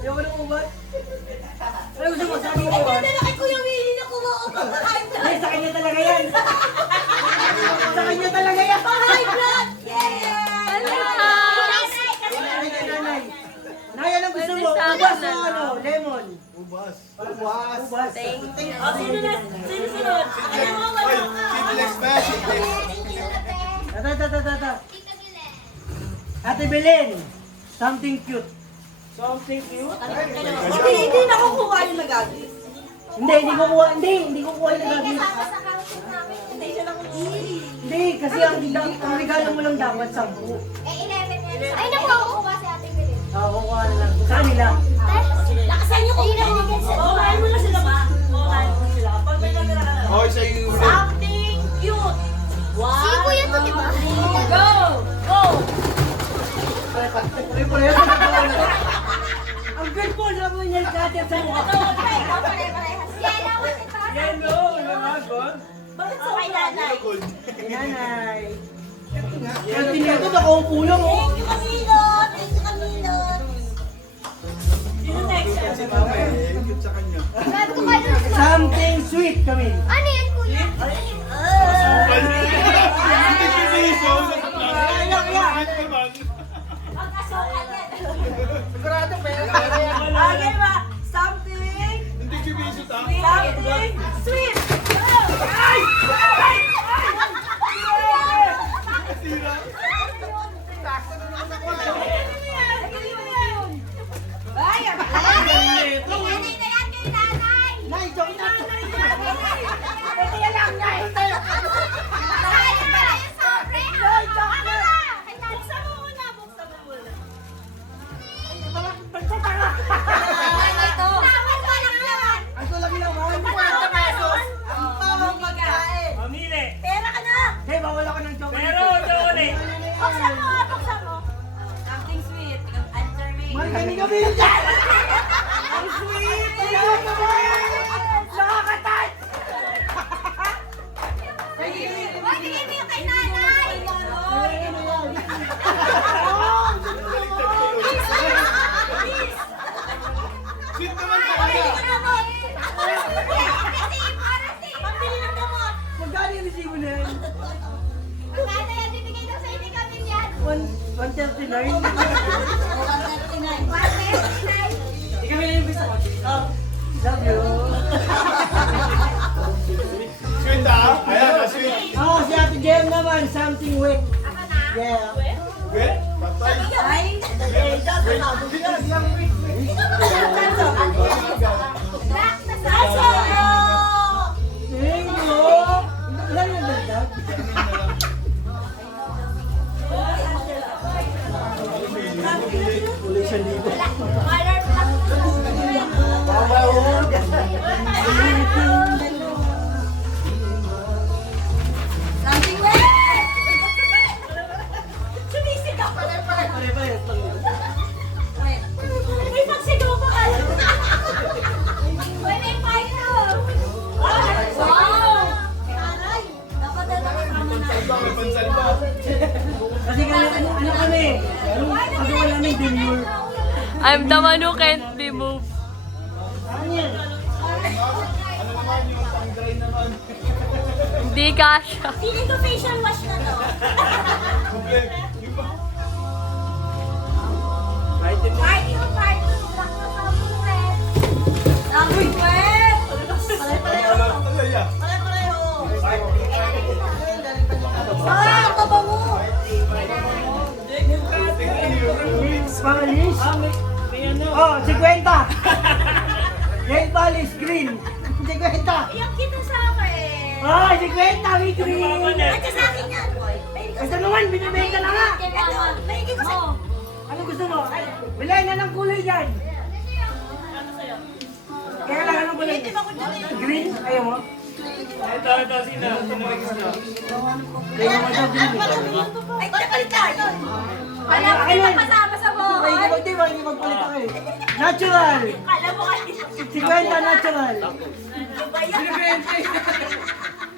Ayaw ko ng ubat. Ano gusto mo? Sabi ko ba? Ay, kay Kuya Willie na kumaupo. Ay, sa kanya talaga yan. Sa kanya talaga yan. High blood! Yeah! Nanay. Nay, anong gusto mo? Ubas o ano? Lemon? Ubas. Ubas. Sino na? Sino sunod? Ano mo Ay, wala ka? seedless ba? Seedless. Tata. Ate Belen. Something cute. Something cute? Hindi na kukuha yung nagagis. Hindi ko kuha yung nagagis. Hindi siya lang Hindi, kasi ang regalo mo lang dapat 10. Ay, nakuha si Ate Belen. Kukuha na lang. Sa kanila. Lakasan niyo kung pinanigyan sila. Kuhain mo na sila ba? Kuhain mo sila. Pag may natira ka na. Oh, siya yung uli. Something cute. One, Si Kuya to, di ba? Go! Go! Ang good po, sabi mo niya dati sa mukha. Bakit sa kay nanay? Nanay. Yung tinito, nakaupo lang oh. Thank you, Camilo! Thank you, Camilo! Sino next? Si mama eh. Cute sa kanya. Grabe ko kayo. Something sweet kami. Ano yan, Kuya? Hindi kiniso. Pag-asokan yan. Sigurado, pero Okay ba? Something Hindi kiniso ta. Something sweet! Ay! Sira. Ay! Nay, joke na. Buksan mo muna! Buksan mo muna! Ang tulagi naman. Ang pawang pagkain! Mamili. Pera ka na! Hey, bawal ako ng chocolate. Pero chocolate. Buksan mo! Buksan mo! Something sweet. Answer me. Marami kami yun dyan. Ang sweet. Ayaw naman. Nakakatouch. Sweet naman sa kanya. Pambili ng gamot! Magkano yung resibo na yan? 139. Ikaw na yung gusto ko. Love you. Sweet ah. Ayan, sweet. Si Ate Jem naman, something wet. Yeah. Wet? Patay. Ay! Thank you. Ilan yung dagdag? Uli 1,000. Something wet! Sumisigaw ka na pala. May pagsigaw pa ka. May payo. Wow! Aray! Dapat na May pansalba. Kasi ano kami? Kasi wala namin demure. I'm the one who can't be moved. Ano yan? Ano naman yung pang-dry naman? Hindi kasha. Feeling ko facial wash na to. Complete. Yung pa. Part 2. Something wet! Pare-pareho. Talaya. Pare-pareho. Ah! Kabango! Spanish? Oh, 50. Nail polish green. 50. Iyak kita sa akin. Oh, 50 may green. At sa akin yan. Ito naman, binibenta na nga. Ito, naigit ko sa... Ano gusto mo? Bilay na ng kulay dyan. Kaya lang anong kulay? Green? Ayaw mo? Ito, sino? Sino may gusto? Ayaw mo daw green. Ay, napalit tayo. Wala ko kita kasama sa buhay. Hindi magpalit ako eh. Natural. Kala mo kasi. 50 natural.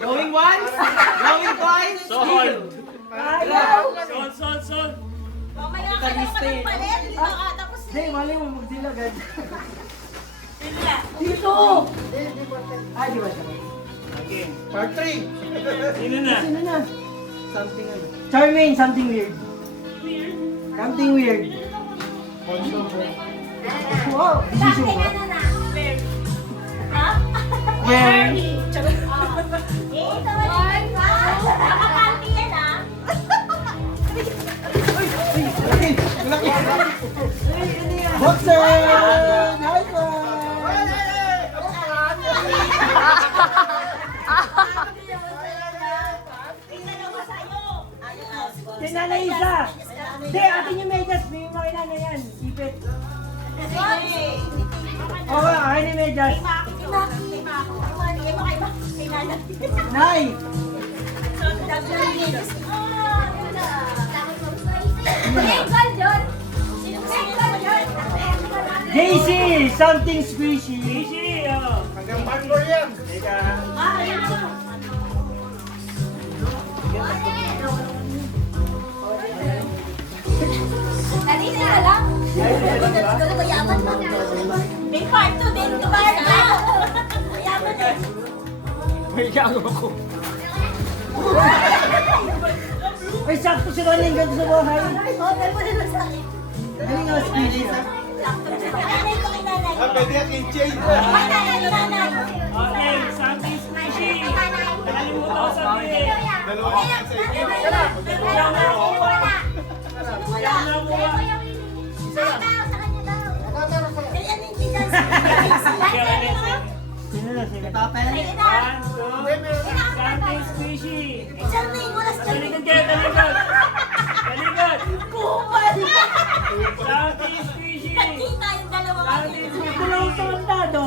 Going once? Going twice? Sold. Ayaw. Sold. Mamaya detalista eh. Hindi, mali mo magdilagan. Sila. Dito! Ah, di ba siya? Okay. Part 3. Sino na? Sino na? Something ano? Charmaine, something weird. Something weird. Wow, decision mo? Ha? Where? Nakakanti yan ah. Boxer! High five! Kay Nanay Isa! Hindi, atin yung medyas. May mga inana yan. Ipit. Oo, akin yung medyas. Nay! JC! Something squishy. Easy, oh. Hanggang part 4 yan. Teka. May part 2 din, part 2. Mayaman eh. May gago ako. Ay, sakto si Ronnie ganito sa bahay. Hotel mo na lang sa akin. Galing nga squishy. Nanay ko kay nanay. Ah, pwede yan kay Jay. Ay, nanay. Okay, something squishy. Nakalimutan ko sabihin. Dalawa ka sa inyo. Sino na? Sino? One, two, something squishy. Talikod kayo, talikod. Talikod. Something squishy. Something Ito lang ang tawandado.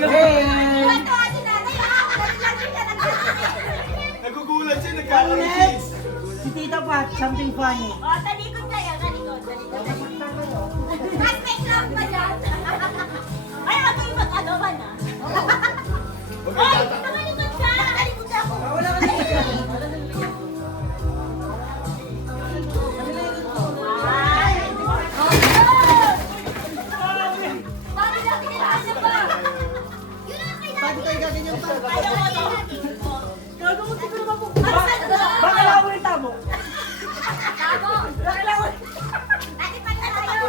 Hey! Nagugulat siya, nagkakaroon Si Tita Pat, something funny. Ay, ako yung mag-ano ba na? Huwag Ay, kang tata. nakalikod ka! Nakalikod ka ako! Ay! Bakit natin kailangan ba? Bakit tayo gaganyan pa? Ayaw mo! Gago mo tigil mo po. Ano ba? Bakit lang mo yung tabo? Tabo! Bakit lang mo? Dati pa na tayo!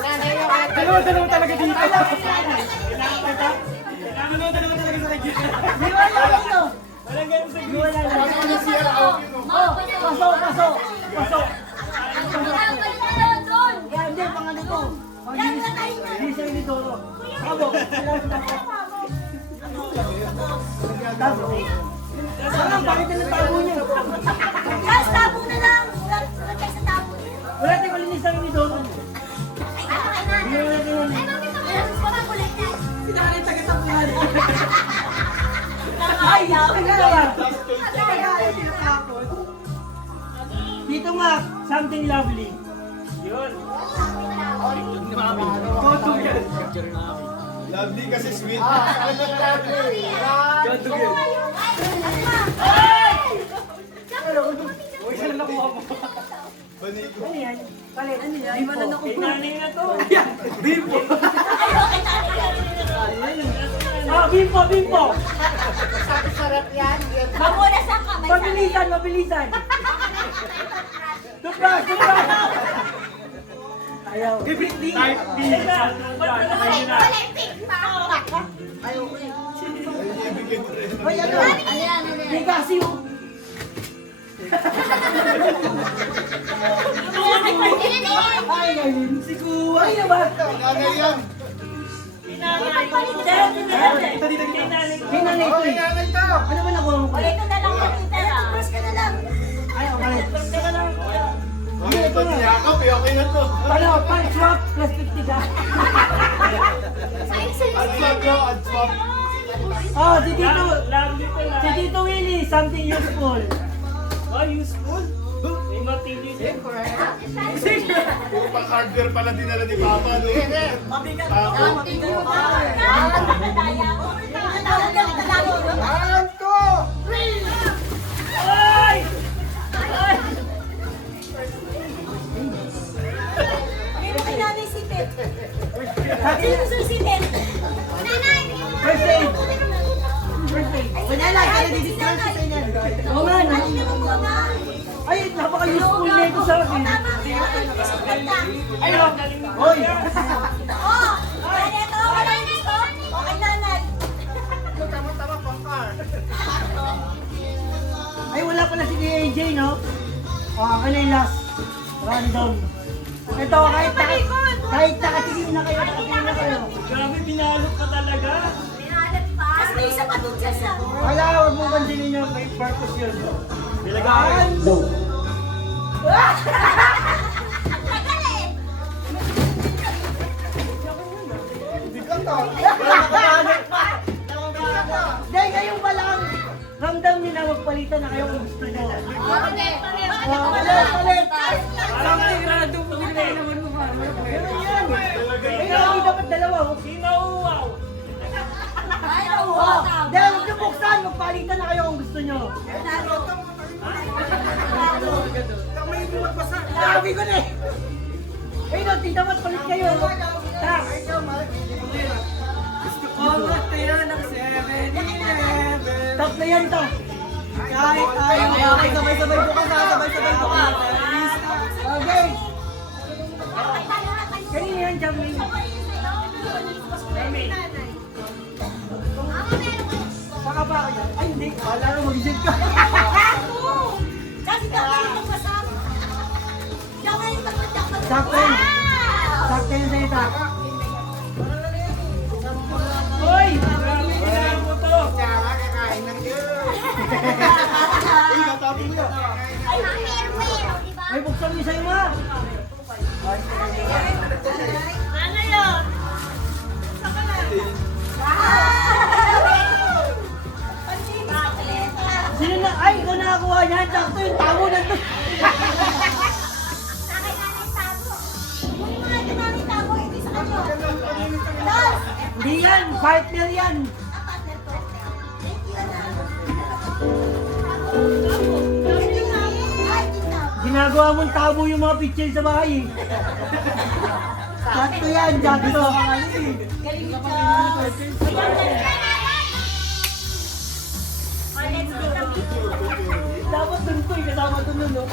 Dalawa talaga dito. Kailangan talaga sa kanya. Di wala dito. Walang ganun sa Di wala lang. Ano siya ako? Pasok. Pasok. Pinapalik na naman doon! Yan, hindi, pang ano to. Pang Yan na tayo na! Hindi siya dito. Tabo. Tabo. Tabo. Bakit na tabo niya? Guys, tabo na lang! Wala kayo sa tabo niya. Wala tayong malinis lang ni Doro. Ay, ano kay nanay? Hindi wala tayong Ay, mami, pamakulit yan. Ay, tagala. Tapos, Dito nga, something lovely. Yun. lovely kasi sweet. Banigo. Ano yan? Palit. Ano yan? Di ba na Kay nanay na to. Bimpo. Ayaw, kay nanay yan. Ah, bimpo, bimpo. Mamuna sa kamay sa Mabilisan, mabilisan. Tupras, tupras. Ayaw. Type B. Ba't wala Wala kayo na? wala yung pink pa. Ayun, ibigay mo rin. Hoy, ano? May Casio. Ay, ngayon. Si Kuya. Ay, ba? Nanay yan. Nanay. Kay nanay. Kay nanay ko eh. Nanay to. Ano ba nakuha mo? Wala ito na lang nakita na. Toothbrush ka na lang. Ay, okay. Okay, ito niyakap eh. Okay na to. Ano, pang swap plus 50 ka. Add swap no, add swap. Oh, si Tito. Love dito Si lang. Tito Willie, something useful. Oh, useful. Tumatili din. Puro pang hardware pala dinala ni Papa, no? Mabigat. Papa. Mabigat. Daya ko. One, two! Ay! Sino kay nanay sipit? Sino susipit? Nanay! First aid. Wala lang, kaya didiscount sa inyo. Oo nga, no? Ano mo muna? Ay, napaka-useful na ito sa akin. Ay, ang galing mo. Hoy! Oh, ganito, wala nito. Okay, nanay. Tama-tama pang car. Ay, wala pala si AJ, no? Ako na yung last. Random. Ito, kahit nakatingin na kayo, nakatingin na kayo. Grabe, binalot ka talaga. Pinalat pa. Tapos may isa pa doon dyan sa... Wala, huwag mo pansinin yun. May purpose yun. Bilagahan. Ang tagal eh. Bigat to. Dahil ngayon pa lang, ramdam nyo na magpalitan na kayo kung gusto nyo. Palit! Parang sigurado po nila. Ganun yan. Kaya hindi dapat dalawa. Sinauwaw. Ay, wow. Dahil huwag nyo buksan, magpalitan na kayo kung gusto nyo. Sabi ko na eh. Ay no, tita mat palit kayo. Tak. Comment kayo ng 7-Eleven. Top na yan to. Kahit tayo. Okay, sabay-sabay bukas ha. Sabay-sabay bukas. Okay. Kanina yan, Jamie. Saka ba ako yan? Ay hindi, wala na mag-isip ka. Kasi daw kayo magpasama. Daw kayo magpasama. Sakto yun. Sakto yun sa ita. Hoy! Grabe, binalot mo to. Tsaka kakain ng yun. Uy, natapin mo. Ay, meron, di ba? Ay, buksan mo sa'yo ma. Ano yun? Saka na. Sino na? Ay, ikaw nakakuha niyan. Sakto yung tamo na to. Sa akin nanay tago. Yung mga namin tago, hindi sa kanyo. Dos! Hindi yan, partner yan. Partner to. Thank you na. Ay, kita. Ginagawa mong tabo yung mga picture sa bahay eh. Sakto yan, sakto. Galing ito. Let's go. Dapat dun to eh, kasama dun nun no.